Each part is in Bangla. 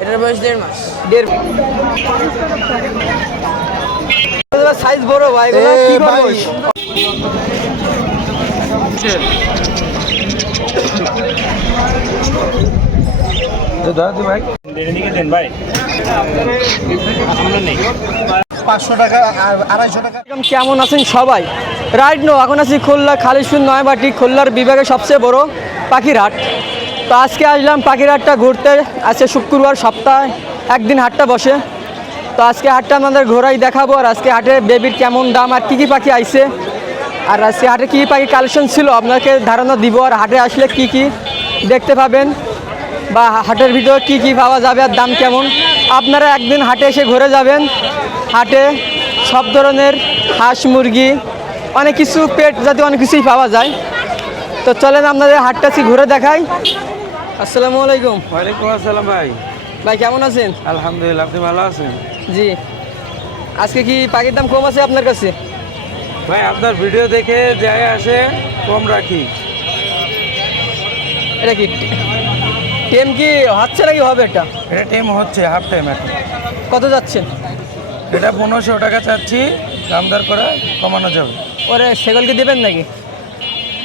এটার বয়স 1.5 মাস। সাইজ বড় ভাই, কি করবো? দাদু ভাই দেন ভাই, 500 টাকা আর 250 টাকা। কেমন আছেন সবাই? রাইট নো, এখন আছি খুলনা খালিশপুর নয়বাটি, খুলনার বিভাগে সবচেয়ে বড় পাখির হাট। তো আজকে আসলাম পাখির হাটটা ঘুরতে। আজকে শুক্রবার, সপ্তাহে একদিন হাটটা বসে। তো আজকে হাটটা আমাদের ঘোরাই দেখাবো, আর আজকে হাটে বেবির কেমন দাম আর কী কী পাখি আইছে, আর আজকে হাটে কী পাখি কালেকশন ছিল আপনাকে ধারণা দিব, আর হাটে আসলে কি কি দেখতে পাবেন বা হাটের ভিতরে কি কি পাওয়া যাবে আর দাম কেমন। আপনারা একদিন হাটে এসে ঘুরে যাবেন। হাটে সব ধরনের হাঁস, মুরগি, অনেক কিছু পেট জাতীয় অনেক কিছুই পাওয়া যায়। তো চলেন আপনাদের হাটটা ঘুরে দেখাই। আসসালামু আলাইকুম। ওয়ালাইকুম আসসালাম ভাই। ভাই কেমন আছেন? আলহামদুলিল্লাহ, আপনি ভালো আছেন? জি। আজকে কি পাখির দাম কম আছে আপনার কাছে? ভাই আপনার ভিডিও দেখে যায় আসে কম রাখি। এটা কি টেম কি হচ্ছে নাকি হবে? এটা এটা টাইম হচ্ছে, হাফ টাইম এখন। কত যাচ্ছেন? এটা 1500 টাকা চাচ্ছি, দামদার করে কমানো যাবে। ওরে সেগলকে দেবেন নাকি?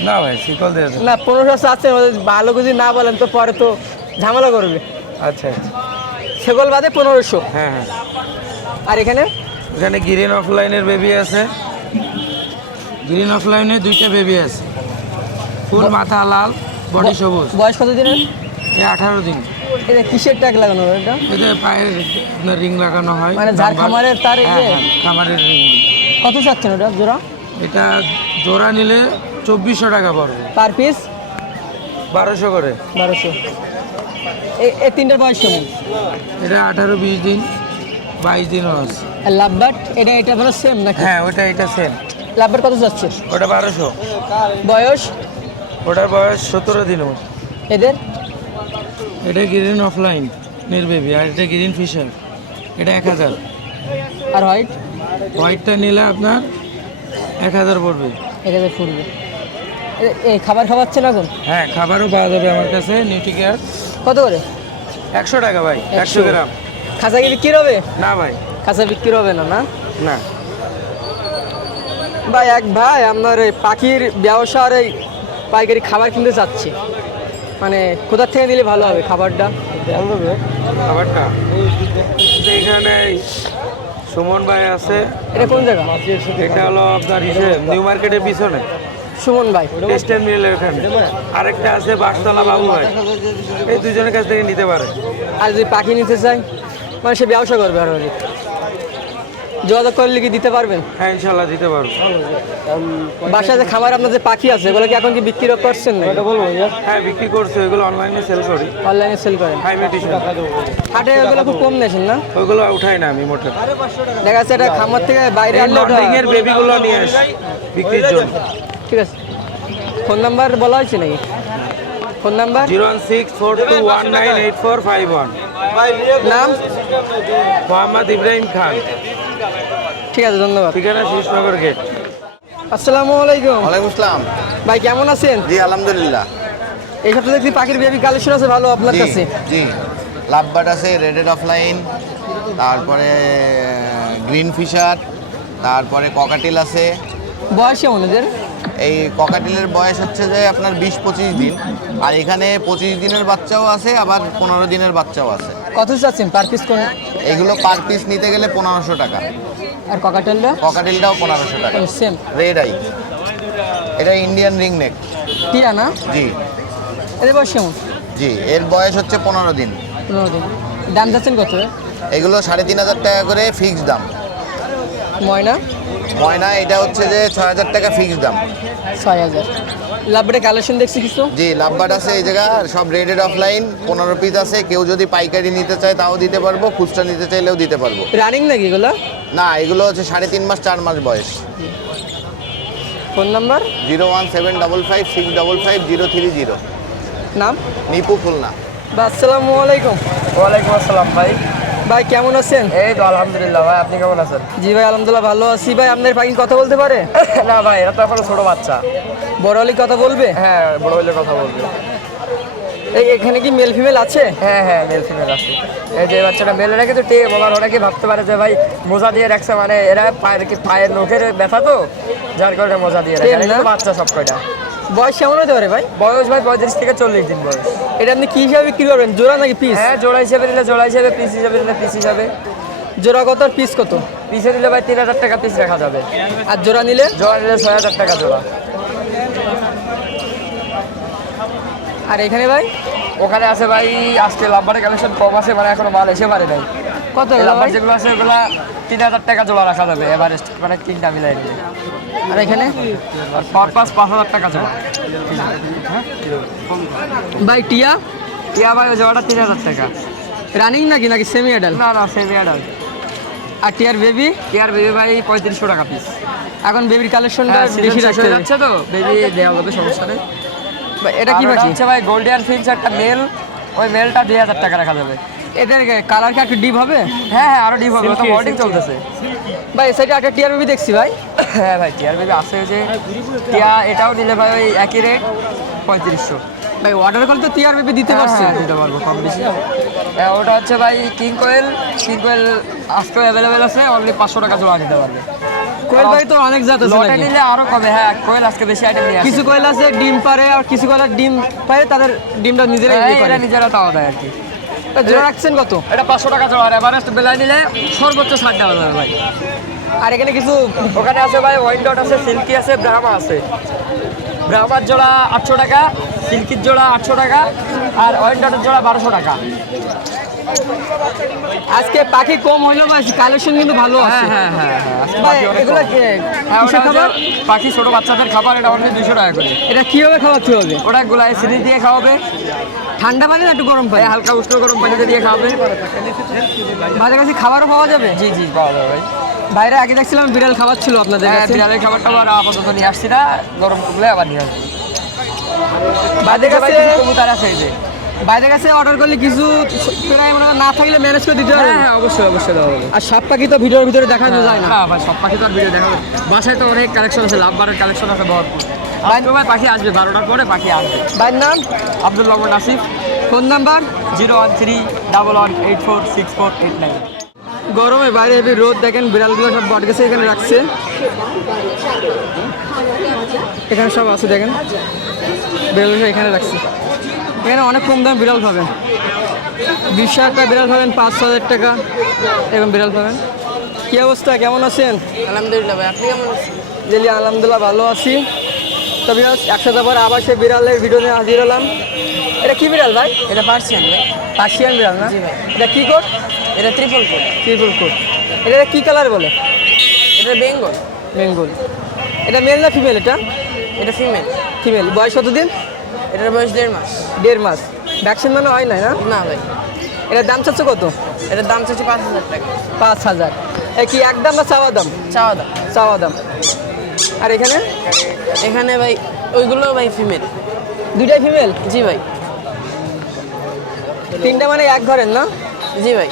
না ভাই, শিকল দিয়ে দেন। না, 1500 চাচ্ছেন, ভালো কিছু না বলেন তো পরে তো ঝামেলা করবে। আচ্ছা আচ্ছা, সেগল বাদে 1500। হ্যাঁ হ্যাঁ। আর এখানে এখানে গ্রিন অফলাইনের বেবি আছে, গ্রিন অফলাইনে 2টা বেবি আছে, ফুল মাথা লাল, বডি সবুজ। বয়স কত দিনের? এই 18 দিন। এটা কিসের ট্যাগ লাগানো হবে? এটা এতে পায়ের আপনার রিং লাগানো হয়, মানে যার খামারের তার এই যে খামারের রিং। কত চাচ্ছেন ওটা জোড়া? এটা জোড়া নিলে 2400 টাকা পড়বে, পার পিস 1200 করে। 1200। এই তিনটার বয়স কেমন? এটা 18-20 দিন, 22 দিনও আছে। আর লাভবার্ড এটা বলো সেম নাকি? হ্যাঁ, এটা সেম। লাভবার্ড কত চাচ্ছে? ওটা 1200। বয়স? ওটার বয়স 17 দিনও। এদের এটা গ্রিন অফলাইন বেবি, আর এটা গ্রিন ফিশার, এটা 1000। আর হোয়াইট? হোয়াইটটা নিলে আপনার 1000 পড়বে। 1000 পড়বে। এই খাবার খাওয়াচ্ছে না এখন? হ্যাঁ, খাবারও পাওয়া যাবে আমার কাছে, নিউট্রিকেয়ার। কত করে? 100 টাকা ভাই, 100 গ্রাম। খাঁচা কি বিক্রি হবে? না ভাই, খাঁচা বিক্রি হবে না? না না ভাই, এক ভাই আপনার এই পাখির ব্যবসার এই পাইকারি খাবার কিনতে চাচ্ছি, মানে কোথার থেকে নিলে ভালো হবে খাবারটা? খাবারটা এখানে সুমন ভাই আছে। এটা কোন জায়গা? এটা হলো আপনার নিউ মার্কেটের পিছনে, সুমন ভাই। টেস্টের মিলের ওখানে। আরেকটা আছে বাসতলা বাবু ভাই, এই দুজনের কাছ থেকে নিতে পারে। আর যদি পাখি নিতে চাই, মানে সে ব্যবসা করবে, আর যোগাযোগ করলে কি দিতে পারবেন? হ্যাঁ, ইনশাল্লাহ দিতে পারবো। বাসায় যে খামার আপনার যে পাখি আছে এগুলো কি এখন কি বিক্রি করছেন না? হ্যাঁ, বিক্রি করছে, ওইগুলো অনলাইনে সেল করি, অনলাইনে সেল করেন? High mutation. হাটে ওগুলো খুব কম নেছেন না? ওইগুলো উঠাই না আমি মোটে। দেখা যাচ্ছে এটা খামার থেকে বাইরে আনলে ওটা এর বেবিগুলো নিয়ে আসি বিক্রির জন্য। ঠিক আছে। ফোন নাম্বার বলা হয়েছে নাকি? Phone number 01642198451। নাম? মোহাম্মদ ইব্রাহিম খান। ঠিক আছে, ধন্যবাদ। ঠিকানা শীষনগর গেট। আসসালামু আলাইকুম। ওয়ালাইকুম আসসালাম। ভাই কেমন আছেন? জি আলহামদুলিল্লাহ। এই সপ্তাহে দেখছি পাখির বেবি কালেকশন আছে ভালো আপনার জি কাছে। জি, লাভবার্ড আছে, রেডেড অফলাইন, তারপরে গ্রিন ফিশার, তারপরে ককাটিল আছে। বয়স কেমন এদের? এই ককাটিলের বয়স হচ্ছে যে আপনার 20-25 দিন, আর এখানে 25 দিনের বাচ্চাও আছে, আবার 15 দিনের বাচ্চাও আছে। কত চাচ্ছেন পার পিস কোন? এগুলো পার পিস নিতে গেলে 1500 টাকা। আর ককাটেলটা? ককাটিলটাও 1500 টাকা। সেম রেড আই, এটা ইন্ডিয়ান রিং নেক। টিয়া না? জি এদের বয়স কেমন? জি, এর বয়স হচ্ছে 15 দিন। 15 দিন। দাম যাচ্ছেন কত? এগুলো 3500 টাকা করে ফিক্সড দাম। ময়না? ময়না এটা হচ্ছে যে 6000 টাকা ফিক্সড দাম। 6000। লাভবার্ডে কালেকশন দেখছি কিছু? জি, লাভবার্ড আছে এই জায়গা, সব রেডেড অফলাইন 15 পিস আছে। কেউ যদি পাইকারি নিতে চায় তাও দিতে পারবো, খুচরা নিতে চাইলেও দিতে পারবো। রানিং নাকি এগুলো? না, এগুলো হচ্ছে 3.5 মাস 4 মাস বয়স। Phone number? 01755655030। নাম? নিপু, খুলনা। বা আসসালামু আলাইকুম। ওয়ালাইকুম আসসালাম ভাই। ভাই কেমন আছেন? এই তো আলহামদুলিল্লাহ ভাই, আপনি কেমন আছেন? জি ভাই আলহামদুলিল্লাহ ভালো আছি। ভাই আপনার পাখি কথা বলতে পারে? না ভাই, এটা তো এখনো ছোট বাচ্চা। বড় হলে কথা বলবে? হ্যাঁ, বড় হইলে কথা বলবে। এখানে কি মেল ফিমেল আছে? হ্যাঁ হ্যাঁ, মেল ফিমেল আছে। এই যে বাচ্চাটা মেলে রেখে তো টেপ, আবার অনেকে ভাবতে পারে যে ভাই মোজা দিয়ে রাখছে, মানে এরা পায়ের নখের ব্যথা তো, যার কারণে মোজা দিয়ে রাখে। টেপ না? কিন্তু বাচ্চা সব কয়টা। বয়স কেমন হতে পারে ভাই? বয়স ভাই 35 থেকে 40 দিন বয়স। এটা আপনি কি হিসাবে বিক্রি করবেন, জোড়া নাকি পিস? হ্যাঁ, জোড়া হিসেবে নিলে জোড়া হিসেবে, পিস হিসেবে নিলে পিস হিসেবে। জোড়া কত আর পিস কত? পিসে নিলে ভাই 3000 টাকা পিস রাখা যাবে, আর জোড়া নিলে? জোড়া নিলে 6000 টাকা জোড়া। আর এখানে ভাই ওখানে আছে ভাই আজকে লাম্বারের কালেকশন কম আছে, মানে এখনো মাল এসে পারে নাই। কত এই এগুলো লাম্বার ভাই? যেগুলো আছে ওগুলা 3000 টাকা জোড়া রাখা যাবে এভারেস্ট, মানে তিনটা মিলাই নিলে। আর এখানে আর পারপাস 5000 টাকা জোড়া। ভাই টিয়া ইয়া ভাই ওই জোড়াটা 3000 টাকা। রানিং নাকি নাকি সেমি অ্যাডাল? না না, সেমি অ্যাডাল্ট। আর টিয়ার বেবি? ইয়ার বেবি ভাই 3500 টাকা পিস। এখন বেবির কালেকশনটা হ্যাঁ, বেশি শেষ রাখতে হয়ে হবে। যাচ্ছে তো, বেবি দেওয়া হবে, সমস্যা নেই। এটা কি আর ওটা পাখি? হচ্ছে ভাই গোল্ডিয়ান ফিঞ্চ একটা মেল, ওই মেলটা 2000 টাকা রাখা যাবে। এদের কালার কি একটু ডিপ হবে? হ্যাঁ হ্যাঁ, আরো ডিপ হবে, তো মর্নিং চলতেছে। ভাই এই সাইডে একটা টিয়ার বেবি দেখছি ভাই। হ্যাঁ ভাই, টিয়ার বেবি আছে যে টিয়া, এটাও নিলে ভাই ওই একই রেট 3500। ভাই অর্ডার করলে তো টিয়ার বেবি দিতে পারছেন। হ্যাঁ, দিতে পারবো কম বেশি। হ্যাঁ, ওটা হচ্ছে ভাই কিং কোয়েল। কিং কোয়েল আজকেও অ্যাভেলেবেল আছে, অনলি 500 টাকা জোড়া নিতে পারবে। কোয়েল ভাই তো অনেক জাত আছে লটে নাকি? নিলে আরো কমে। হ্যাঁ, কোয়েল আজকে বেশি আইটেম নিয়ে আসে। কিছু কোয়েল আছে ডিম পারে, আর কিছু কোয়েল ডিম পারে তাদের ডিমটা নিজেরাই হ্যাঁ, ইয়ে করে। এরা নিজেরা তাও দেয় আর কি। তা জোড়া রাখছেন কত? এটা 500 টাকা জোড়া, আর এভারেস্ট বেলায় নিলে সর্বোচ্চ 60 টাকা যাবে ভাই। আর এখানে কিছু ওখানে আছে ভাই ওয়াইনডট আছে, সিল্কি আছে, ব্রাহ্মা আছে। ব্রাহ্মার জোড়া 800 টাকা, সিল্কির জোড়া 800 টাকা, আর ওয়াইনডটের জোড়া 1200 টাকা। আজকে পাখি কম হইলো ভাই, কালেকশন কিন্তু ভালো হ্যাঁ আছে। হ্যাঁ হ্যাঁ হ্যাঁ, আজকে ভাই পাখি অনেক এগুলো কম। হ্যাঁ, ওটা কিসের খাবার? হচ্ছে পাখি ছোট বাচ্চাদের খাবার, এটা অনলি 200 টাকা করে। এটা কিভাবে খাওয়াতে হবে? ওটা গুলাই সিরিজ দিয়ে খাওয়াবে, ঠান্ডা পানি না একটু গরম পানি? এই হালকা উষ্ণ গরম পানিতে দিয়ে খাওয়াবে। ভাইয়ের কাছে খাবারও পাওয়া যাবে? জি জি, পাওয়া যাবে ভাই। বাইরে আগে দেখছিলাম বিড়াল খাবার ছিল আপনাদের হ্যাঁ, কাছে। বিড়ালের খাবারটা আবার আপাতত নিয়ে আসছি না, গরম করলে আবার নিয়ে আসবো। বাইরের ভাই কাছে কিছু কবুতর আছে এই যে। বাইরের কাছে অর্ডার করলে কিছু প্রায় মনে হয় না থাকলে ম্যানেজ করে দিতে হ্যাঁ পারবেন। হ্যাঁ, অবশ্যই অবশ্যই দেওয়া হবে। আর সাপ পাখি তো ভিডিওর ভিতরে দেখানো যায় না। না ভাই, সব পাখি তো আর ভিডিও দেখাবো। বাসায় তো অনেক কালেকশন আছে, লাভবারের কালেকশন আছে ভরপুর। আজকে ভাই পাখি আসবে, 12টার পরে পাখি আসবে। ভাইয়ের নাম? আব্দুল রহমান আসিফ। Phone number? 01311846489। গরমে বাইরে হেভি রোদ, দেখেন বিড়ালগুলো সব বট গেছে এখানে রাখছে। এখানে সব আছে দেখেন, বিড়ালগুলো এখানে রাখছে। এখানে অনেক কম দামে বিড়াল পাবেন। 20,000 টাকা বিড়াল পাবেন, 5,000 টাকা এরকম বিড়াল পাবেন। কী অবস্থা, কেমন আছেন? আলহামদুলিল্লাহ ভাই, আপনি কেমন আছেন? জেলি আলহামদুলিল্লাহ ভালো আছি। তবে একসাথে পরে আবার সে বিড়ালের ভিডিও নিয়ে হাজির হলাম। এটা কি বিড়াল ভাই? এটা পার্সিয়ান ভাই। পার্সিয়ান বিড়াল না? জি ভাই। এটা কি কোট? এটা ট্রিপল কোট। Triple coat. এটা কি কালার বলে? এটা বেঙ্গল। বেঙ্গল। এটা মেল না ফিমেল? এটা এটা ফিমেল। ফিমেল। বয়স কতদিন? এটার বয়স 1.5 মাস। 1.5 মাস। ভ্যাকসিন মানে হয় না? না ভাই, এটার দাম চাচ্ছে কত? এটার দাম চাচ্ছে 5000 টাকা। 5,000। এ কি একদম না চাওয়া দাম? চাওয়া দাম। চাওয়া দাম। আর এখানে এখানে ভাই ওইগুলো ভাই ফিমেল। দুইটাই ফিমেল? জি ভাই। তিনটা মানে এক ঘরের না? জি ভাই।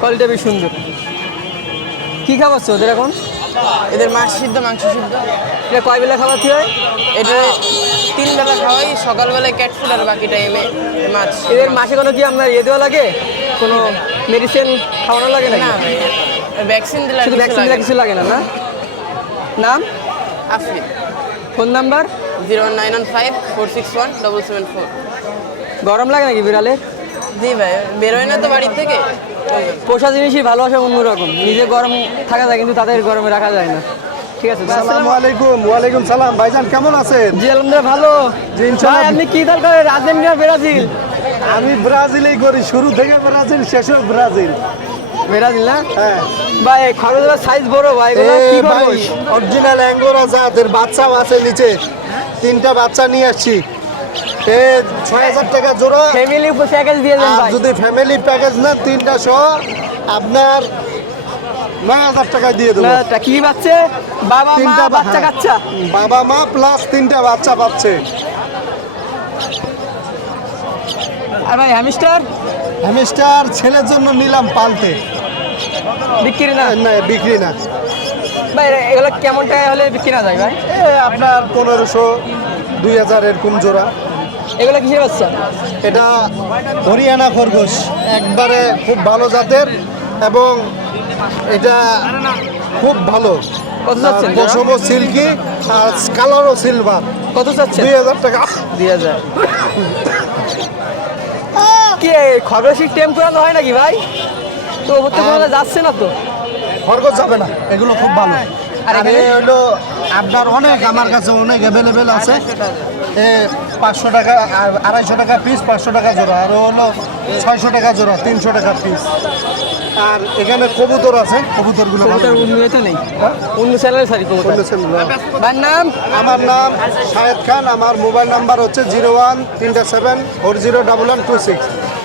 কোয়ালিটি বেশ সুন্দর। কি খাওয়াচ্ছ ওদের এখন? এদের মাছ সিদ্ধ, মাংস সিদ্ধ। এটা কয় বেলা খাওয়াতে হয়? এটা 3 বেলা খাওয়াই, সকালবেলায় ক্যাট ফুড আর বাকি টাইমে মাছ। এদের মাসে কোনো কি আপনার ইয়ে দেওয়া লাগে? কোনো মেডিসিন খাওয়ানো লাগে না নাকি? ভাই, ভ্যাকসিন দিলে আর শুধু কিছু ভ্যাকসিন লাগে দিলে না। কিছু লাগে না? না। নাম? আফরিন। Phone number? 09154617774। গরম লাগে নাকি বিড়ালে? জি ভাই, বেরোয় না তো বাড়ি থেকে। পোষা জিনিসই ভালোবাসা অন্যরকম। নিজে গরম থাকা যায় কিন্তু তাদের গরমে রাখা যায় না। ঠিক আছে। আসসালামু আলাইকুম। ওয়ালাইকুম সালাম। ভাইজান কেমন আছেন? জি আলহামদুলিল্লাহ ভালো। জি, ইনশাআল্লাহ। ভাই আপনি কি দল করেন? Argentina Brazil? আমি ব্রাজিলেই করি, শুরু থেকে ব্রাজিল, শেষেও ব্রাজিল। ব্রাজিল না? হ্যাঁ। ভাই খরচের সাইজ বড় ভাই, এগুলো কি করব? অরিজিনাল অ্যাঙ্গোরা জাতের বাচ্চাও আছে নিচে, 3টা বাচ্চা নিয়ে আসছি। 6,000 টাকা জোড়া। ফ্যামিলি প্যাকেজ দিয়ে দেন আর ভাই। যদি ফ্যামিলি প্যাকেজ না 3টা সহ আপনার 9,000 টাকা দিয়ে দেবো। না তা কি বাচ্চা? বাবা মা 3টা বাচ্চা কাচ্চা? বাবা মা প্লাস 3টা বাচ্চা পাচ্ছে। আর ভাই হ্যামস্টার হ্যামস্টার ছেলের জন্য নিলাম পালতে, বিক্রি না? না বিক্রি না। ভাই এগুলো কেমন টাকা হলে কেনা যায় ভাই? আপনার 1500 2000 এরকম জোড়া। এগুলো কিসের বাচ্চা? এটা হরিয়ানা খরগোশ, একবারে খুব ভালো জাতের এবং এটা খুব ভালো। কত চাচ্ছেন জোড়া? পশমও সিল্কি আর কালারও সিলভার। কত চাচ্ছেন? 2000 টাকা। 2000। কি খরগোশির টেম করানো হয় নাকি ভাই? তো ওপর থেকে কোনো যাচ্ছে না তো? খরগোশ যাবে না, এগুলো খুব ভালো। আর আর এখানে? এই হলো আপনার অনেক, আমার কাছে অনেক অ্যাভেলেবেল আছে। 500 টাকা, 250 টাকা পিস, 500 টাকা জোড়া। আর হলো 600 টাকা জোড়া, 300 টাকা পিস। আর এখানে কবুতর আছে, কবুতরগুলো ভালো। কবুতর অন্য এতে নেই, অন্য চ্যানেলে সারি কবুতর। ভাইয়ের নাম? আমার নাম শাহেদ খান। আমার মোবাইল নাম্বার হচ্ছে 0137401126।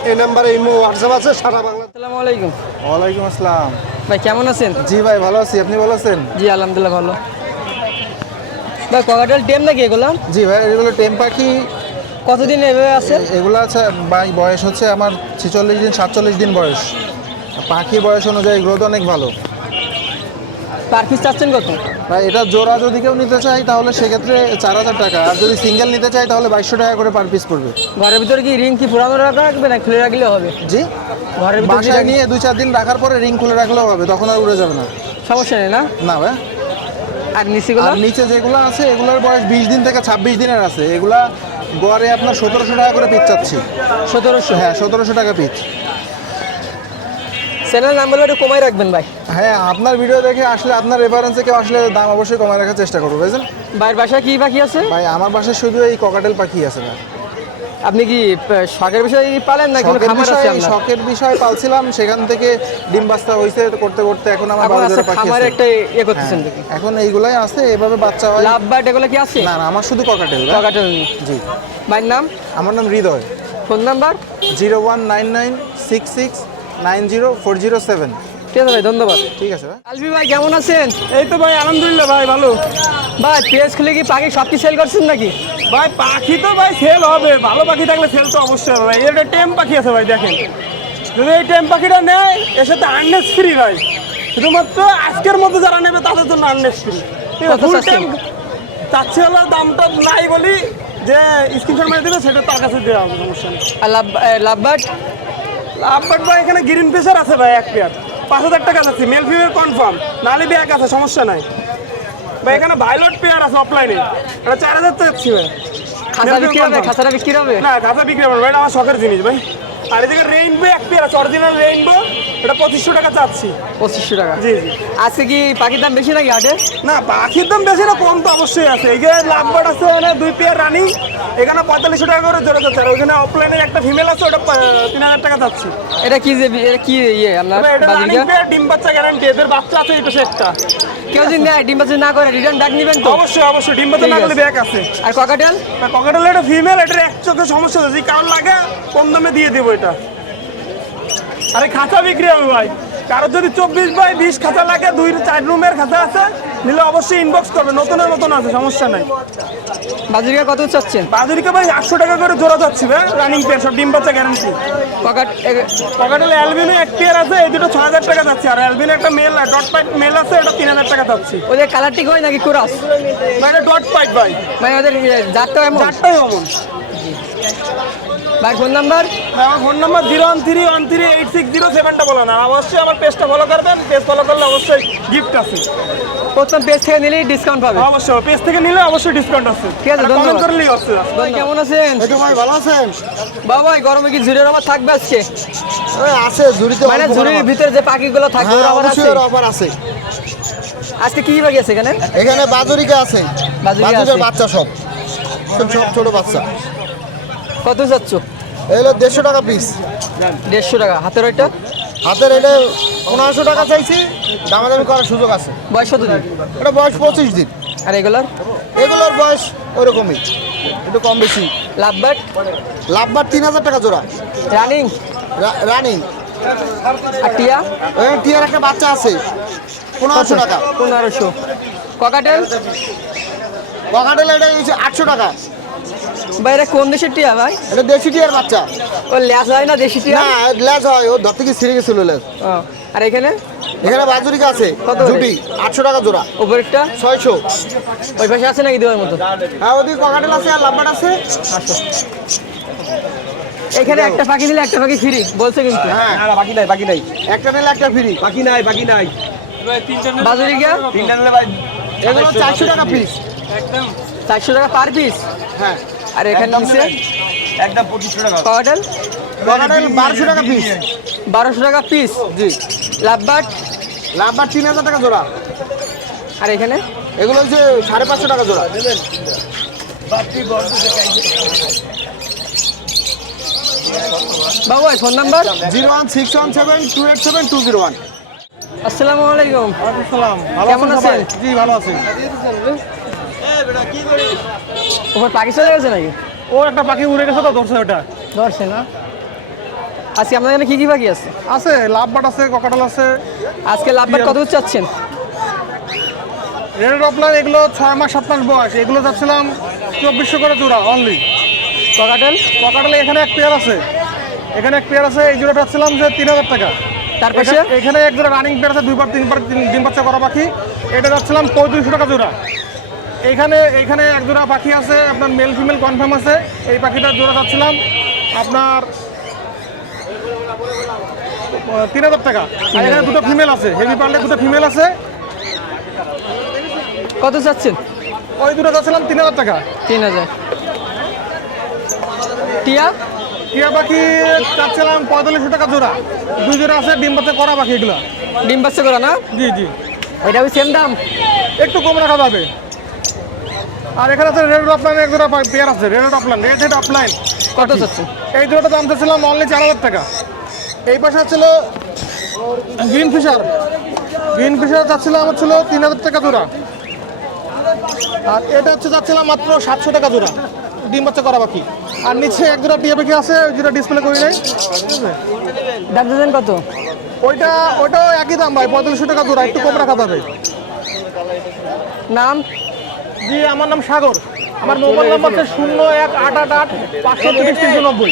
এই নাম্বারে ইমো হোয়াটসঅ্যাপ আছে সারা বাংলা। আসসালামু আলাইকুম। ওয়ালাইকুম আসসালাম। ভাই কেমন আছেন? জি ভাই, ভালো আছি, আপনি ভালো আছেন? জি আলহামদুলিল্লাহ ভালো। ভাই ককাটেল টেম নাকি এগুলো? জি ভাই, এগুলো টেম পাখি। কতদিন এভাবে আছে? এগুলো আছে ভাই, বয়স হচ্ছে আমার 46 দিন 47 দিন বয়স। পাখি বয়স অনুযায়ী গ্রোথ অনেক ভালো। পার পিস চাচ্ছেন কত? ভাই এটা জোড়া যদি কেউ নিতে চাই তাহলে সেক্ষেত্রে 4000 টাকা, আর যদি সিঙ্গেল নিতে চাই তাহলে 2200 টাকা করে পার পিস পড়বে। ঘরের ভিতরে কি রিং কি পুরানো রাখবে না খুলে রাখলেও হবে? জি, ঘরের ভিতরে বাসায় নিয়ে 2-4 দিন রাখার পরে রিং খুলে রাখলেও হবে, তখন আর উড়ে যাবে না। সমস্যা নেই না? না ভাই। আর নিচেগুলো? আর নিচে যেগুলো আছে এগুলোর বয়স 20 দিন থেকে 26 দিনের আছে। এগুলা গড়ে আপনার 1700 টাকা করে পিস চাচ্ছি। 1700? হ্যাঁ, 1700 টাকা পিস। চ্যানেল নাম্বারটা একটু কমাই রাখবেন ভাই। হ্যাঁ, আপনার ভিডিও দেখে আসলে, আপনার রেফারেন্সে কেউ আসলে দাম অবশ্যই কমায় রাখার চেষ্টা করবো, বুঝলেন? ভাইয়ের বাসায় কি পাখি আছে? ভাই আমার বাসায় শুধু এই ককাটেল পাখি আছে ভাই। আপনি কি শখের বিষয়ে পালেন না কোনো খামার আছে আপনার? শখের বিষয় পালছিলাম, সেখান থেকে ডিম বাচ্চা হইছে করতে করতে এখন আমার এখন 12 আছে জোড়া পাখি খামারে আছে। একটা ইয়ে করতেছেন দেখি। হ্যাঁ, এখন এইগুলাই আছে, এভাবে বাচ্চা হয়। লাভ বার্ড এগুলো কি আছে? না না, আমার শুধু ককাটেল ভাই। ককাটেল। জি। ভাইয়ের নাম? আমার নাম হৃদয়। Phone number? 019966904007। ঠিক আছে ভাই, ধন্যবাদ। ঠিক আছে ভাই। আলবি ভাই কেমন আছেন? এই তো ভাই আলহামদুলিল্লাহ ভাই ভালো। ভাই পেজ খুলে কি পাখি সব কি সেল করছেন নাকি? ভাই পাখি তো ভাই সেল হবে, ভালো পাখি থাকলে সেল তো অবশ্যই হবে ভাই। এটা টেম পাখি আছে ভাই, দেখেন যদি এই টেম পাখিটা নেয় এর সাথে আর্নেস ফ্রি ভাই। শুধুমাত্র আজকের মধ্যে যারা নেবে তাদের জন্য আর্নেস ফ্রি। ঠিক আছে, কত ফুল চাচ্ছেন? টেম চাচ্ছে হলো, দামটা নাই বলি যে স্ক্রিনশট মেরে দেবে সেটা তার কাছে দেওয়া হবে, সমস্যা নেই। আর লাভ বার্ড? লাভবার্ড ভাই এখানে গ্রিন ফিশার আছে ভাই, এক পেয়ার 5000 টাকা যাচ্ছে, মেল ফিমেল কনফার্ম, নালে ব্যাগ আছে, সমস্যা নাই ভাই। এখানে ভাইলট পেয়ার আছে অফলাইনে, এটা 4000 টাকা যাচ্ছে ভাই। খাঁচা বিক্রি হবে? খাঁচাটা বিক্রি হবে? না, খাঁচা বিক্রি হবে না ভাই, এটা আমার শখের জিনিস ভাই। আর এদিকে রেইনবো এক পেয়ার আছে, অরিজিনাল রেইনবো, এটা 2500 টাকা চাচ্ছি। 2500 টাকা? জি জি। আজকে কি পাখির দাম বেশি নাকি হাটে? না, পাখির দাম বেশি না, কম তো অবশ্যই আছে। এইখানে লাভবার্ড আছে, মানে 2 পেয়ার রানিং, এখানে 4500 টাকা করে জোড়া যাচ্ছে। আর ওইখানে অফলাইনের একটা ফিমেল আছে, ওটা 3000 টাকা চাচ্ছি। এটা কি যে এটা কি ইয়ে আপনার তবে এটা রানিং বাজিকা? পেয়ার, ডিম বাচ্চা গ্যারান্টি, এদের বাচ্চা আছে এই পাশে একটা। কেউ যদি নেয় ডিম বাচ্চা না করে রিটার্ন ডাক নেবেন তো? অবশ্যই অবশ্যই, ডিম বাচ্চা ঠিক না আছে। করলে ব্যাগ আছে। আর ককাটেল? ককাটেল এটা ফিমেল, এটার এক চোখে সমস্যা আছে, যদি কারণ লাগে কম দামে দিয়ে দেবো এটা। আরে খাঁচা বিক্রি হবে ভাই, কারোর যদি 24x20 খাঁচা লাগে, 2-4 রুমের খাঁচা আছে, নিলে অবশ্যই ইনবক্স করবে, নতুনের মতন আছে, সমস্যা নাই। বাজিকা কত চাচ্ছেন? বাজুরিকে ভাই 800 টাকা করে জোড়া যাচ্ছে ভাই, রানিং পেয়ার, সব ডিম বাচ্চা গ্যারান্টি। পকেটেল অ্যালবিনো এক পেয়ার আছে, এই দুটো 6000 টাকা যাচ্ছে। আর অ্যালবিনো একটা মেল ডট পাইপ মেল আছে, এটা 3000 টাকা যাচ্ছে। ওদের কালার ঠিক হয় নাকি ক্রস? ভাই এটা ডট পাইপ ভাই, মানে ওদের জাতটা এমন? চারটাই অমন। ভাই ফোন নাম্বার? আমার ফোন নাম্বার 01313860 বলো না। অবশ্যই আমার পেজটা ফলো করবেন, পেজ ফলো করলে অবশ্যই গিফট আছে। প্রথম পেজ থেকে নিলেই ডিসকাউন্ট পাবে? অবশ্যই পেজ থেকে নিলে অবশ্যই ডিসকাউন্ট আছে। ঠিক আছে, ধন্যবাদ। কমেন্ট করলেই আছে। ভাই কেমন আছেন? এই তো ভাই, ভালো আছেন? বাবা এই গরমে কি ঝুড়ির অফার থাকবে আজকে? ওই আছে ঝুড়িতে, মানে ঝুড়ির ভিতরে যে পাখিগুলো থাকবে ওর অফার আছে? অফার আছে। আজকে কি পাখি আছে এখানে? এখানে বাজুরিকা আছে, বাজুরিকা আছে। বাজুরিকার বাচ্চা সব সব ছোট বাচ্চা। কত চাচ্ছ? এগুলো 150 টাকা পিস। 150 টাকা। হাতের ওইটা? হাতের এটা 1500 টাকা চাইছি, দামাদামি করার সুযোগ আছে। বয়স কত দিন? এটা বয়স 25 দিন। আর এগুলার? এগুলোর বয়স ওরকমই, একটু কম বেশি। Love bird? লাভবার 3000 টাকা জোড়া, রানিং? রানিং। আর টিয়া? টিয়ার একটা বাচ্চা আছে, 1500 টাকা। 1500। ককাটেল? ককাটেল এটা হচ্ছে 800 টাকা। ভাই এটা কোন দেশের টিয়া ভাই? এটা দেশি টিয়ার বাচ্চা। ও ল্যাস হয় না দেশি টিয়া? না, লেজ হয়, ও ধর থেকে ছিঁড়ে গেছিল লেজ। ও, আর এখানে? এখানে বাজুরিকা আছে কত করে? জুটি 800 টাকা জোড়া, উপরেরটা 600। ওই পাশে আছে নাকি দেওয়ার মতো? হ্যাঁ, ওদিকে ককাটেল আছে আর লাম্বার আছে। এখানে একটা পাখি নিলে একটা পাখি ফ্রি বলছে কিন্তু। হ্যাঁ, বাকি নাই একটা নিলে একটা ফ্রি। বাকি নাই বাজুরিকা এগুলো 400 টাকা পিস। 400 টাকা পার পিস। হ্যাঁ, আর এখানে নিচে একদম 2500 টাকা ককাটেল ককাটেল 1200 টাকা পিস। 1200 টাকা পিস। জি, লাভবার্ড লাম্বার 3000 টাকা জোড়া। আর এখানে এগুলো হচ্ছে 550 টাকা জোড়া। বাবু ভাই ফোন নাম্বার? 01617287201। আসসালামু আলাইকুম। সালাম, ভালো কেমন আছেন? জি, ভালো আছি। ওপর পাখি চলে গেছে নাকি? ও একটা পাখি উড়ে গেছে তো, ধরছে ওটা। ধরছে না? আজকে আপনার এখানে কি কি পাখি আছে? আছে লাভবার্ড আছে, ককাটেল আছে, আজকে লাভবার্ড কত চাচ্ছেন? রেড অফলাইন এগুলো 6 মাস 7 মাস বয়স, এগুলো যাচ্ছিলাম 2400 করে জোড়া অনলি। ককাটেল ককাটেল এখানে এক পেয়ার আছে, এই জোড়াটা যাচ্ছিলাম যে 3000 টাকা। তার পাশে এখানে এক জোড়া রানিং পেয়ার আছে, 2বার 3বার ডিম বাচ্চা করা পাখি, এটা যাচ্ছিলাম 3500 টাকা জোড়া। এখানে এক জোড়া পাখি আছে আপনার, মেল ফিমেল কনফার্ম আছে, এই পাখিটার জোড়া যাচ্ছিলাম আপনার 3000 টাকা। আর এখানে দুটো ফিমেল আছে, হেভি পারলে দুটো ফিমেল আছে, কত চাচ্ছেন? ওই দুটো যাচ্ছিলাম 3000 টাকা। 3000। টিয়া টিয়া পাখি চাচ্ছিলাম 4500 টাকা জোড়া, 2 জোড়া আছে ডিম বাচ্চা করা পাখি এগুলো। ডিম বাচ্চা করা না? জি জি, ওইটা ওই সেম দাম? একটু কম রাখা যাবে। আর এখানে আছে রেড অফলাইন এক জোড়া পেয়ার আছে, রেড হেড অফলাইন। কত চাচ্ছেন? এই জোড়াটা দাম চাচ্ছিলাম অনলি 4000 টাকা। এই পাশে ছিল গ্রিন ফিশার চাচ্ছিলাম আমার ছিল 3000 টাকা জোড়া। আর এটা হচ্ছে যাচ্ছিলাম মাত্র 700 টাকা জোড়া, ডিম বাচ্চা করা পাখি। আর নিচে এক জোড়া টিয়া পাখি আছে, ওই জোড়া ডিসপ্লে করি নাই। দাম চাচ্ছেন কত? ওইটাও একই দাম ভাই, 4500 টাকা জোড়া, একটু কম রাখা যাবে। নাম? জি, আমার নাম সাগর। আমার মোবাইল নাম্বার হচ্ছে 01888 530 390।